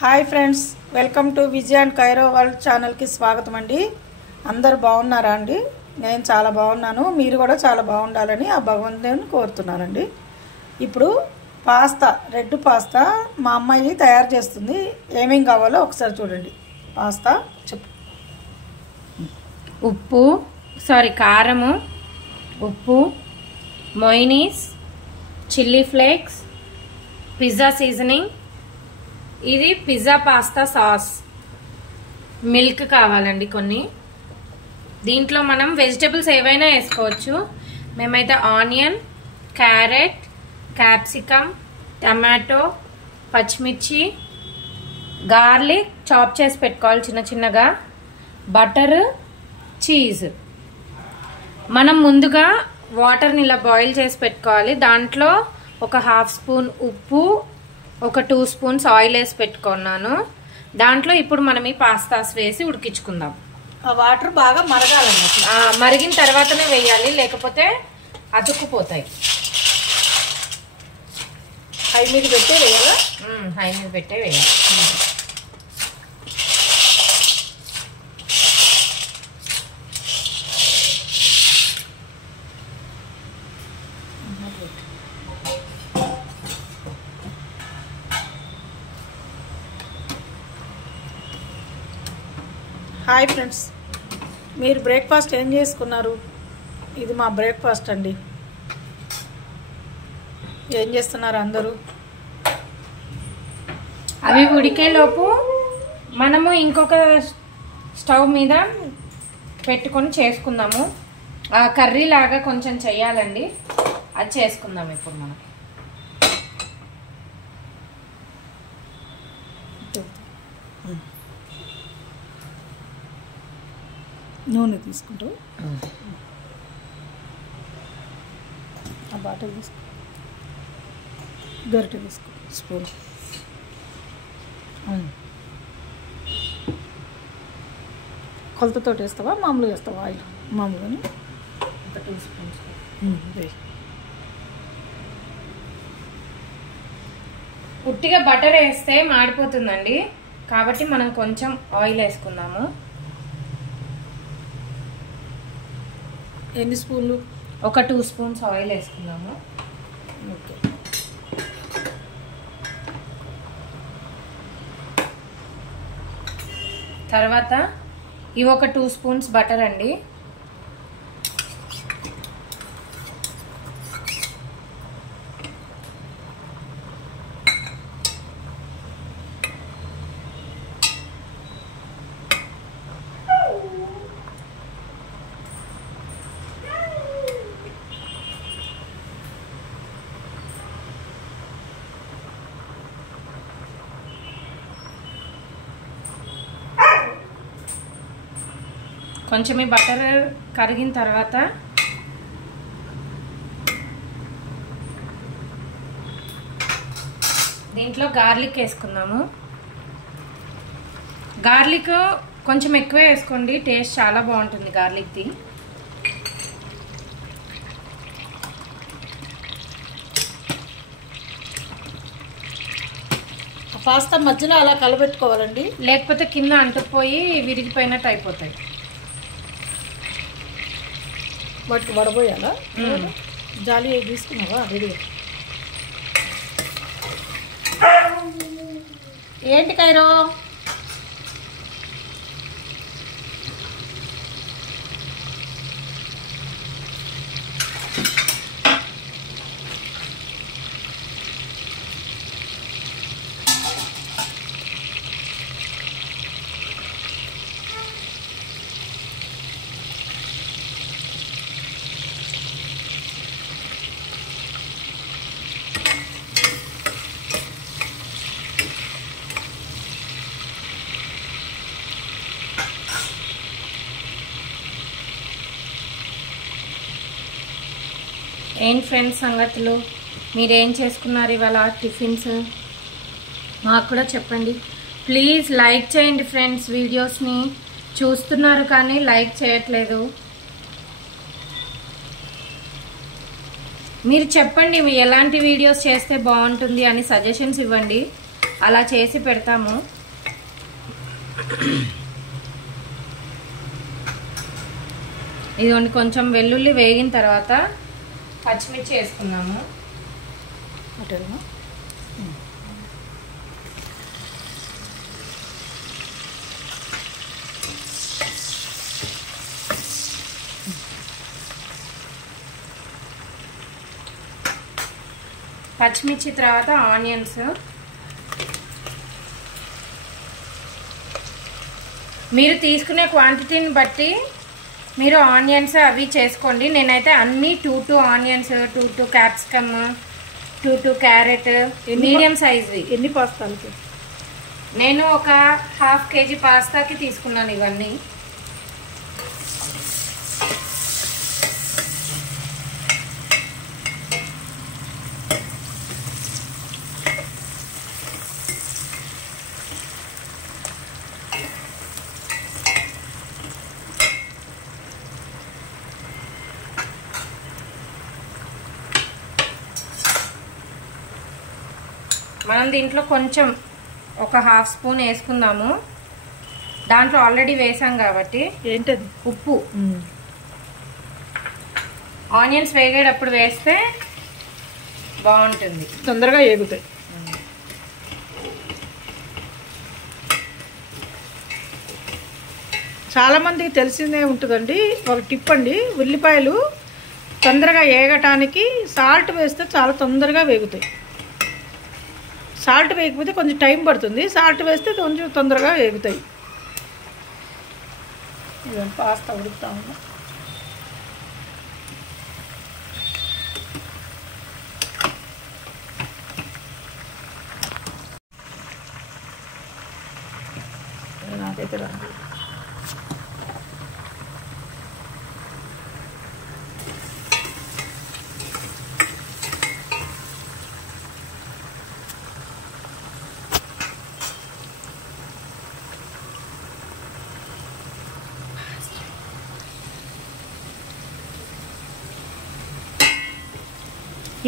Hi friends, welcome to Vijay and Cairo world ఛానల్కి స్వాగతం అండి. అందరు బాగున్నారా అండి? నేను చాలా బాగున్నాను. మీరు కూడా చాలా బాగుండాలని ఆ భగవంతుని కోరుతున్నానండి. ఇప్పుడు పాస్తా, రెడ్ పాస్తా మా అమ్మాయి తయారు చేస్తుంది. ఏమేం కావాలో ఒకసారి చూడండి. పాస్తా చెప్పు. కారము, ఉప్పు, మొయినీస్, చిల్లీ ఫ్లేక్స్, పిజ్జా సీజనింగ్, ఇది పిజ్జా పాస్తా సాస్, మిల్క్ కావాలండి కొన్ని. దీంట్లో మనం వెజిటబుల్స్ ఏవైనా వేసుకోవచ్చు. మేమైతే ఆనియన్, క్యారెట్, క్యాప్సికమ్, టమాటో, పచ్చిమిర్చి, గార్లిక్ చాప్ చేసి పెట్టుకోవాలి చిన్న చిన్నగా, బటర్, చీజ్. మనం ముందుగా వాటర్ని ఇలా బాయిల్ చేసి పెట్టుకోవాలి. దాంట్లో ఒక 1/2 స్పూన్ ఉప్పు, ఒక 2 స్పూన్స్ ఆయిల్ వేసి పెట్టుకున్నాను. దాంట్లో ఇప్పుడు మనం ఈ పాస్తాస్ వేసి ఉడికించుకుందాం. ఆ వాటర్ బాగా మరగాలన్నమాట. మరిగిన తర్వాతనే వేయాలి, లేకపోతే అతుక్కుపోతాయి. హై మీద పెట్టే వేయాలా? హై మీద పెట్టే వేయాలి. హాయ్ ఫ్రెండ్స్, మీరు బ్రేక్ఫాస్ట్ ఏం చేసుకున్నారు? ఇది మా బ్రేక్ఫాస్ట్ అండి. ఏం చేస్తున్నారు అందరూ? అవి ఉడికేలోపు మనము ఇంకొక స్టవ్ మీద పెట్టుకొని చేసుకుందాము. కర్రీ లాగా కొంచెం చెయ్యాలండి, అది చేసుకుందాం ఇప్పుడు మనం. నూనె తీసుకుంటావు, ఆ బాటిల్ తీసుకో, గరిటె తీసుకో, స్పూన్. కొలతతో వేస్తావా, మామూలుగా వేస్తావా? ఆయిల్ మామూలుగానే ఒక 2 స్పూన్స్. ఉట్టిగా బటర్ వేస్తే మాడిపోతుందండి, కాబట్టి మనం కొంచెం ఆయిల్ వేసుకుందాము. ఎన్ని స్పూన్లు? ఒక 2 స్పూన్స్ ఆయిల్ వేసుకుందాము. ఓకే. తర్వాత ఇవి ఒక 2 స్పూన్స్ బటర్ అండి. కొంచెం ఈ బటర్ కరిగిన తర్వాత దీంట్లో గార్లిక్ వేసుకుందాము. గార్లిక్ కొంచెం ఎక్కువ వేసుకోండి, టేస్ట్ చాలా బాగుంటుంది గార్లిక్ది. పాస్తా మధ్యలో అలా కలబెట్టుకోవాలండి, లేకపోతే కింద అంటుకుపోయి విరిగిపోయినట్టు అయిపోతాయి. వాటికి వడబోయాలా? జాలి తీసుకున్నావా? రెడీ. ఏంటి కైరో? ఏంటి ఫ్రెండ్స్ సంగతులు? మీరేం చేసుకున్నారు ఇవాళ టిఫిన్స్? మాకు కూడా చెప్పండి. ప్లీజ్ లైక్ చేయండి ఫ్రెండ్స్. వీడియోస్ని చూస్తున్నారు కానీ లైక్ చేయట్లేదు. మీరు చెప్పండి, మీ ఎలాంటి వీడియోస్ చేస్తే బాగుంటుంది అని సజెషన్స్ ఇవ్వండి. అలా చేసి పెడతాము. ఇదిగోండి కొంచెం వెల్లుల్లి వేగిన తర్వాత పచ్చిమిర్చి వేసుకున్నాము. పచ్చిమిర్చి తర్వాత ఆనియన్స్. మీరు తీసుకునే క్వాంటిటీని బట్టి మీరు ఆనియన్స్ అవి చేసుకోండి. నేనైతే అన్నీ 2 ఆనియన్స్, 2 క్యాప్సికమ్, 2 క్యారెట్ మీడియం సైజ్వి. ఎన్ని పాస్తాలకి? నేను ఒక 1/2 kg పాస్తాకి తీసుకున్నాను ఇవన్నీ. మనం దీంట్లో కొంచెం ఒక 1/2 స్పూన్ వేసుకుందాము. దాంట్లో ఆల్రెడీ వేసాం కాబట్టి. ఏంటది? ఉప్పు. ఆనియన్స్ వేగేటప్పుడు వేస్తే బాగుంటుంది, తొందరగా వేగుతాయి. చాలామందికి తెలిసిందే ఉంటుందండి. ఒక టిప్ అండి, ఉల్లిపాయలు తొందరగా వేగటానికి సాల్ట్ వేస్తే చాలా తొందరగా వేగుతాయి. సాల్ట్ వేయకపోతే కొంచెం టైం పడుతుంది, సాల్ట్ వేస్తే కొంచెం తొందరగా వేగుతాయి. ఇదంతా పాస్తా ఉడుకుతా ఉన్నా. నాకైతే రాదు.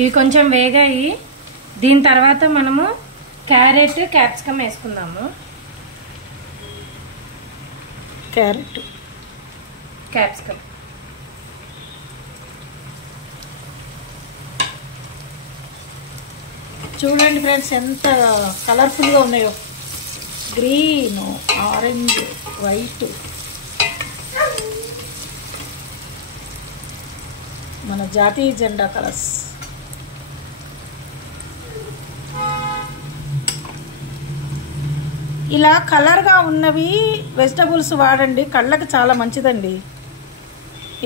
ఇవి కొంచెం వేగాయి. దీని తర్వాత మనము క్యారెట్, క్యాప్సికమ్ వేసుకుందాము. క్యారెట్, క్యాప్సికమ్ చూడండి ఫ్రెండ్స్ ఎంత కలర్ఫుల్గా ఉన్నాయో. గ్రీన్, ఆరెంజ్, వైట్, మన జాతీయ జెండా కలర్స్. ఇలా కలర్గా ఉన్నవి వెజిటబుల్స్ వాడండి, కళ్ళకి చాలా మంచిదండి.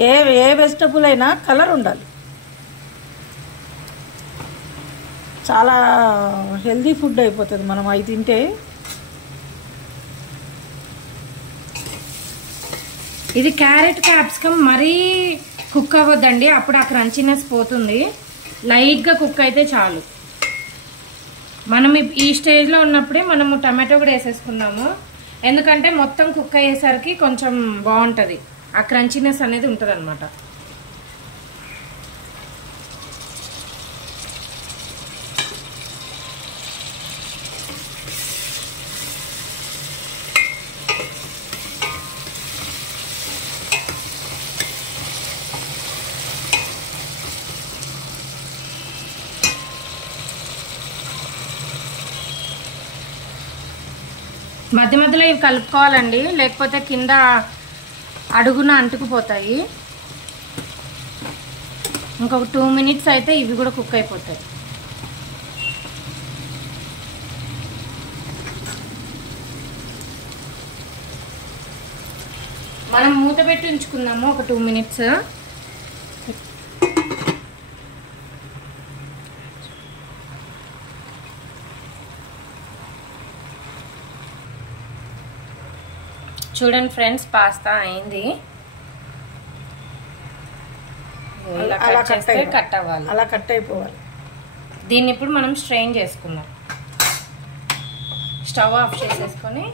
ఏ వెజిటబుల్ అయినా కలర్ ఉండాలి. చాలా హెల్దీ ఫుడ్ అయిపోతుంది మనం అవి తింటే. ఇది క్యారెట్, క్యాప్సికమ్ మరీ కుక్ అవ్వద్దండి, అప్పుడు ఆ క్రంచీనెస్ పోతుంది. లైట్గా కుక్ అయితే చాలు. మనం ఈ స్టేజ్లో ఉన్నప్పుడే మనము టమాటో కూడా వేసేసుకుందాము. ఎందుకంటే మొత్తం కుక్ అయ్యేసరికి కొంచెం బాగుంటుంది, ఆ క్రంచీనెస్ అనేది ఉంటుంది అన్నమాట. మధ్య మధ్యలో ఇవి కలుపుకోవాలండి, లేకపోతే కింద అడుగున అంటుకుపోతాయి. ఇంకొక 2 minutes అయితే ఇవి కూడా కుక్ అయిపోతాయి. మనం మూత పెట్టి ఉంచుకుందాము ఒక 2 minutes. చూడండి ఫ్రెండ్స్, పాస్తా అయింది. కట్ అవ్వాలి, అలా కట్ అయిపోవాలి. దీన్ని ఇప్పుడు మనం స్ట్రెయిన్ చేసుకుందాం. స్టవ్ ఆఫ్ చేసేసుకొని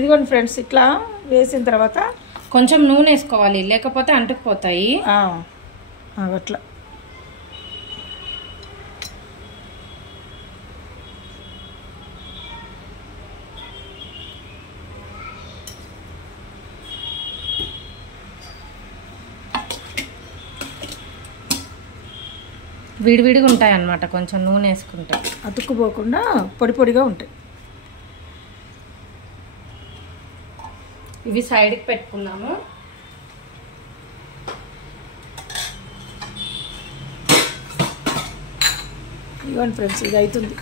ఇదిగోండి ఫ్రెండ్స్, ఇట్లా వేసిన తర్వాత కొంచెం నూనె వేసుకోవాలి, లేకపోతే అంటుకుపోతాయి. అట్లా విడివిడిగా ఉంటాయి అన్నమాట, కొంచెం నూనె వేసుకుంటే అతుక్కుపోకుండా పొడి పొడిగా ఉంటాయి. ఇవి సైడ్కి పెట్టుకున్నాము. ఇవ్వండి ఫ్రెండ్స్, ఇది అవుతుంది.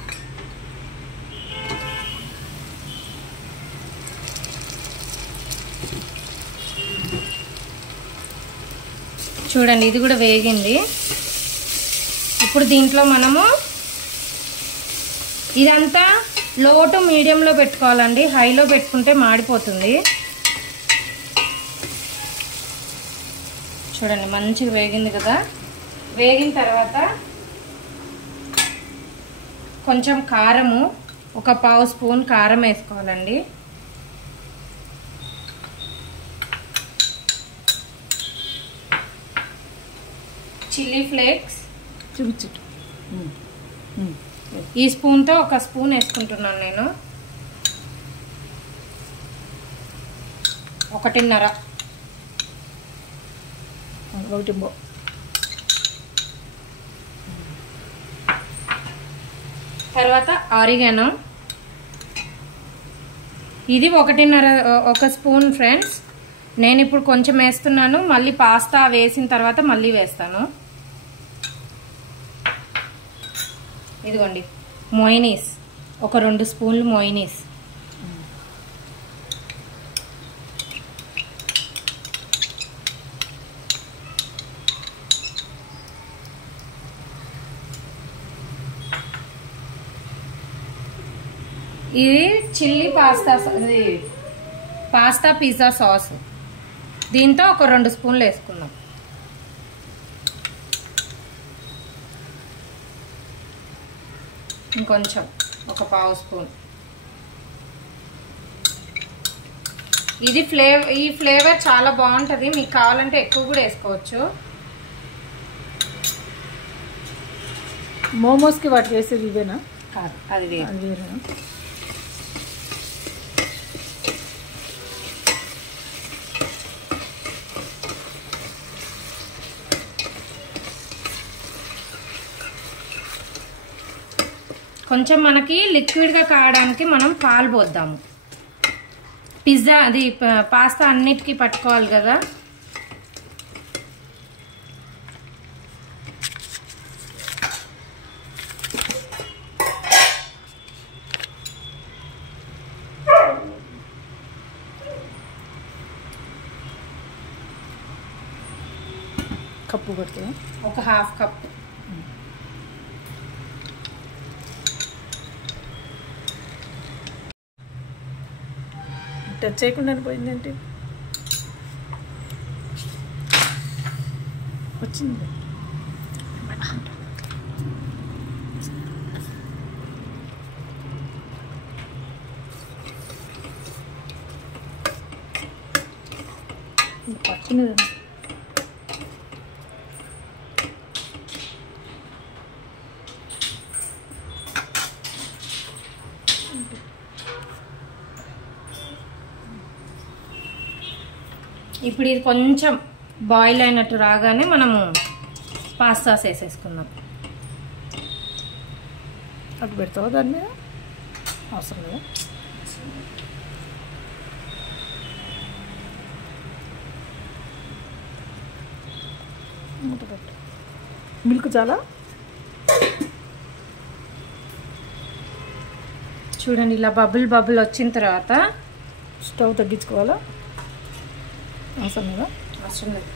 చూడండి, ఇది కూడా వేగింది. ఇప్పుడు దీంట్లో మనము ఇదంతా లో టు మీడియంలో పెట్టుకోవాలండి, హైలో పెట్టుకుంటే మాడిపోతుంది. చూడండి, మంచిగా వేగింది కదా. వేగిన తర్వాత కొంచెం కారము, ఒక 1/2 స్పూన్ కారం వేసుకోవాలండి. చిల్లీ ఫ్లేక్స్ చూపించు. ఈ స్పూన్తో 1 స్పూన్ వేసుకుంటున్నాను నేను. 1.5 తర్వాత ఆరిగానో, ఇది 1.5 స్పూన్ ఫ్రెండ్స్. నేను ఇప్పుడు కొంచెం వేస్తున్నాను, మళ్ళీ పాస్తా వేసిన తర్వాత మళ్ళీ వేస్తాను. ఇదిగోండి మొయినీస్, ఒక 2 స్పూన్లు మొయినీస్. ఇది చిల్లీ పాస్తా పిజ్జా సాస్, దీంతో ఒక 2 స్పూన్లు వేసుకుందాం. ఇంకొంచెం ఒక 1/2 స్పూన్. ఈ ఫ్లేవర్ చాలా బాగుంటుంది, మీకు కావాలంటే ఎక్కువ కూడా వేసుకోవచ్చు. మోమోస్కి వాటికి వేసేది ఇవేనా? కాదు, అది వేరేనా? కొంచెం మనకి లిక్విడ్గా కావడానికి మనం పాలు పోద్దాము. పిజ్జా అది పాస్తా అన్నిటికీ పట్టుకోవాలి కదా. కప్పు పడుతుంది, ఒక 1/2 కప్. టచ్ చేయకుండా పోయిందేంటి? వచ్చింది. పట్టుకునేది. ఇప్పుడు ఇది కొంచెం బాయిల్ అయినట్టు రాగానే మనము పాస్తాస్ వేసేసుకుందాం. అటు పెడతావా దాని మీద? అవసరం లేదా? మిల్క్ చాలా. చూడండి, ఇలా బబుల్ వచ్చిన తర్వాత స్టవ్ తగ్గించుకోవాలా? అవసరం లేదా? అవసరం లేదు.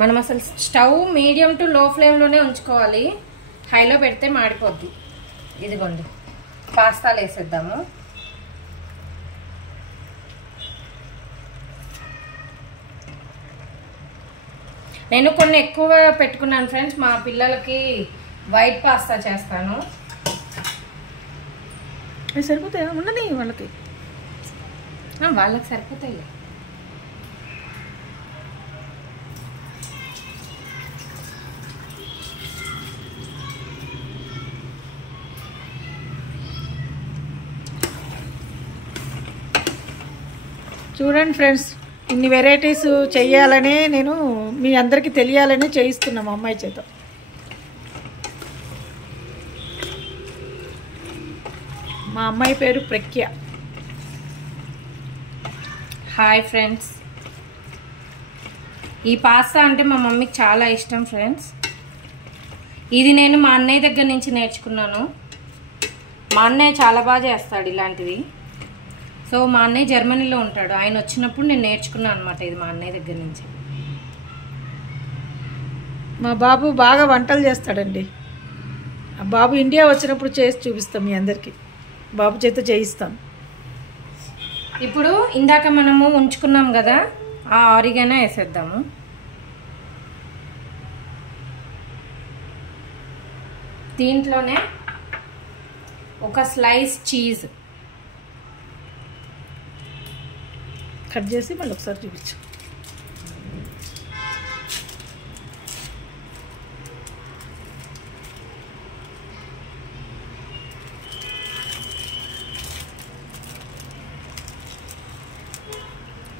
మనం అసలు స్టవ్ మీడియం టు లో ఫ్లేమ్లోనే ఉంచుకోవాలి, హైలో పెడితే మాడిపోద్ది. ఇదిగోండి, పాస్తాలు వేసేద్దాము. నేను కొన్ని ఎక్కువ పెట్టుకున్నాను ఫ్రెండ్స్, మా పిల్లలకి వైట్ పాస్తా చేస్తాను. అవి సరిపోతాయి, ఉండని వాళ్ళకి. వాళ్ళకి సరిపోతాయిలే. చూడండి ఫ్రెండ్స్, ఇన్ని వెరైటీస్ చెయ్యాలనే నేను మీ అందరికీ తెలియాలని చేయిస్తున్నా మా అమ్మాయి చేత. మా అమ్మాయి పేరు ప్రఖ్య. హాయ్ ఫ్రెండ్స్, ఈ పాస్తా అంటే మా మమ్మీకి చాలా ఇష్టం ఫ్రెండ్స్. ఇది నేను మా అన్నయ్య దగ్గర నుంచి నేర్చుకున్నాను. మా అన్నయ్య చాలా బాగా చేస్తాడు ఇలాంటివి. సో మా అన్నయ్య జర్మనీలో ఉంటాడు, ఆయన వచ్చినప్పుడు నేను నేర్చుకున్నాను అనమాట ఇది మా అన్నయ్య దగ్గర నుంచి. మా బాబు బాగా వంటలు చేస్తాడండి. ఆ బాబు ఇండియా వచ్చినప్పుడు చేసి చూపిస్తాం మీ అందరికీ, బాబు చేత చేయిస్తాను. ఇప్పుడు ఇందాక మనము ఉంచుకున్నాం కదా, ఆ ఆరిగానో వేసేద్దాము. దీంట్లోనే ఒక స్లైస్ చీజ్ కట్ చేసి మళ్ళీ ఒకసారి చూపించు.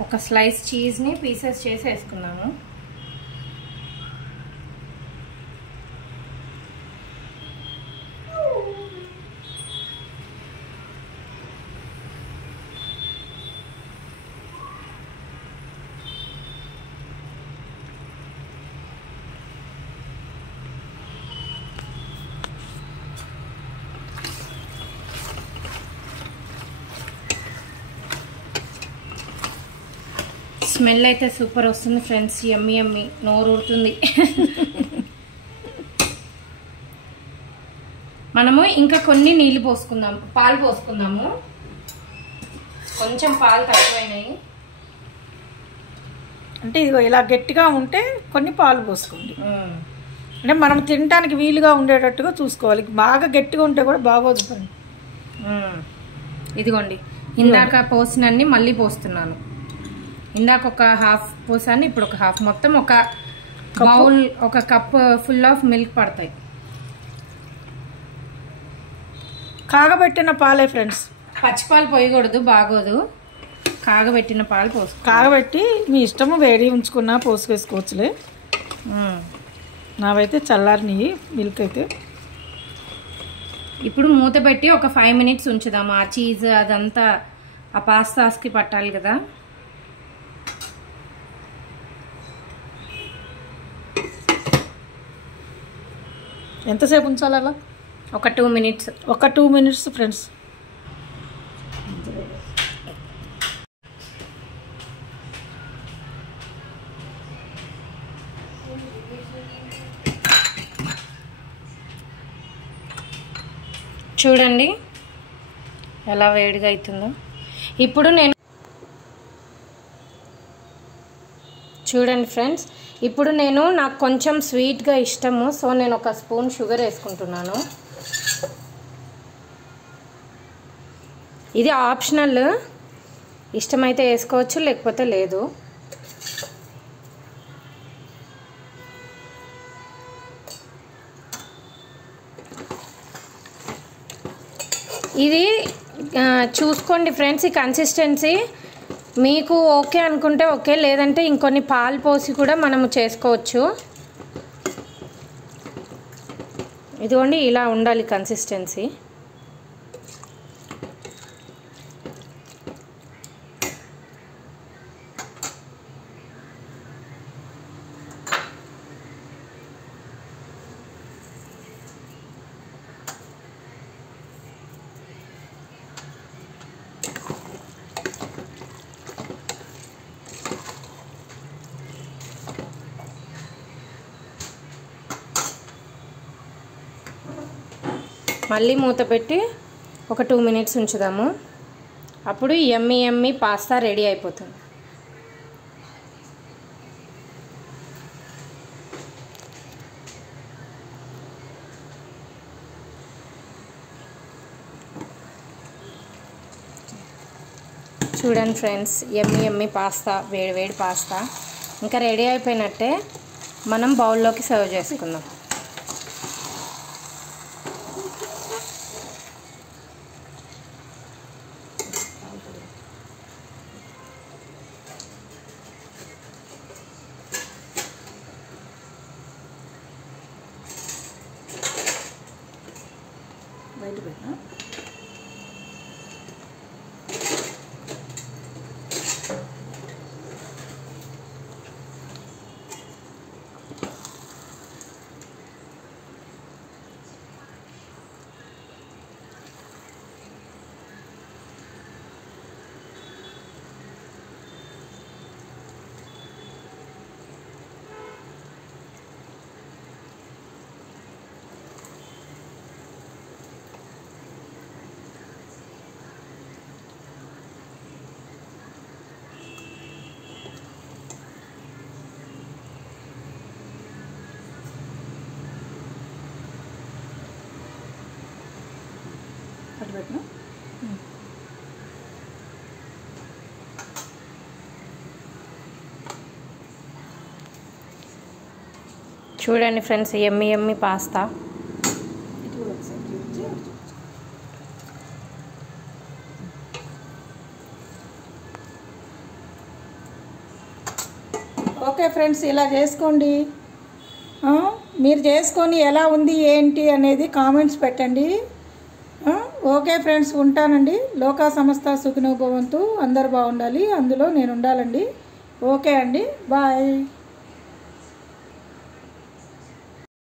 ఒక స్లైస్ చీజ్ని పీసెస్ చేసి వేసుకున్నాము. స్మెల్ అయితే సూపర్ వస్తుంది ఫ్రెండ్స్, యమ్మీ యమ్మీ, నోరు ఊరుతుంది. మనము ఇంకా కొన్ని నీళ్ళు పోసుకుందాం, పాలు పోసుకుందాము. కొంచెం పాలు తక్కువైనాయి. అంటే ఇదిగో ఇలా గట్టిగా ఉంటే కొన్ని పాలు పోసుకోండి. అంటే మనం తినడానికి వీలుగా ఉండేటట్టుగా చూసుకోవాలి. బాగా గట్టిగా ఉంటే కూడా బాగోదు ఫ్రెండ్. ఇదిగోండి, ఇందాక పోసినన్ని మళ్ళీ పోస్తున్నాను. ఇందాక ఒక హాఫ్ పోసాను, ఇప్పుడు ఒక హాఫ్. మొత్తం ఒక బౌల్, ఒక కప్ ఫుల్ ఆఫ్ మిల్క్ పడతాయి. కాగబెట్టిన పాలే ఫ్రెండ్స్, పచ్చిపాలు పోయకూడదు, బాగోదు. కాగబెట్టిన పాలు పోసుకో. కాగబెట్టి మీ ఇష్టము, వేడి ఉంచుకున్నా పోసుకేసుకోవచ్చులే. నావైతే చల్లారినవి మిల్క్ అయితే. ఇప్పుడు మూత పెట్టి ఒక 5 minutes ఉంచుదాం. ఆ చీజ్ అదంతా ఆ పాస్తాస్కి పట్టాలి కదా. ఎంతసేపు ఉంచాలి అలా? ఒక 2 minutes. ఒక 2 minutes ఫ్రెండ్స్. చూడండి ఎలా వేడిగా అవుతుందో. ఇప్పుడు నేను చూడండి ఫ్రెండ్స్, ఇప్పుడు నాకు కొంచెం స్వీట్గా ఇష్టము, సో నేను ఒక స్పూన్ షుగర్ వేసుకుంటున్నాను. ఇది ఆప్షనల్, ఇష్టమైతే వేసుకోవచ్చు, లేకపోతే లేదు. ఇది చూసుకోండి ఫ్రెండ్స్, ఈ కన్సిస్టెన్సీ మీకు ఓకే అనుకుంటే ఓకే, లేదంటే ఇంకొన్ని పాలు పోసి కూడా మనము చేసుకోవచ్చు. ఇదిగోండి, ఇలా ఉండాలి కన్సిస్టెన్సీ. మళ్ళీ మూత పెట్టి ఒక 2 minutes ఉంచుదాము. అప్పుడు యమ్మీ యమ్మీ పాస్తా రెడీ అయిపోతుంది. చూడండి ఫ్రెండ్స్, ఎమ్మి ఎమ్మి పాస్తా, వేడి వేడి పాస్తా ఇంకా రెడీ అయిపోయినట్టే. మనం బౌల్లోకి సర్వ్ చేసుకుందాం. బయట పెట్టినా అటు పెట్టినా చూడండి ఫ్రెండ్స్, ఎమ్మి ఎమ్మి పాస్తా. ఇటు కూడా ఒకసారి చూపించి ఓకే ఫ్రెండ్స్, ఇలా చేసుకోండి. మీరు చేసుకొని ఎలా ఉంది ఏంటి అనేది కామెంట్స్ పెట్టండి. ఓకే ఫ్రెండ్స్, ఉంటానండి. లోకా సమస్త సుఖినో భవంతు. అందరు బాగుండాలి, అందులో నేను ఉండాలండి. ఓకే అండి, బాయ్.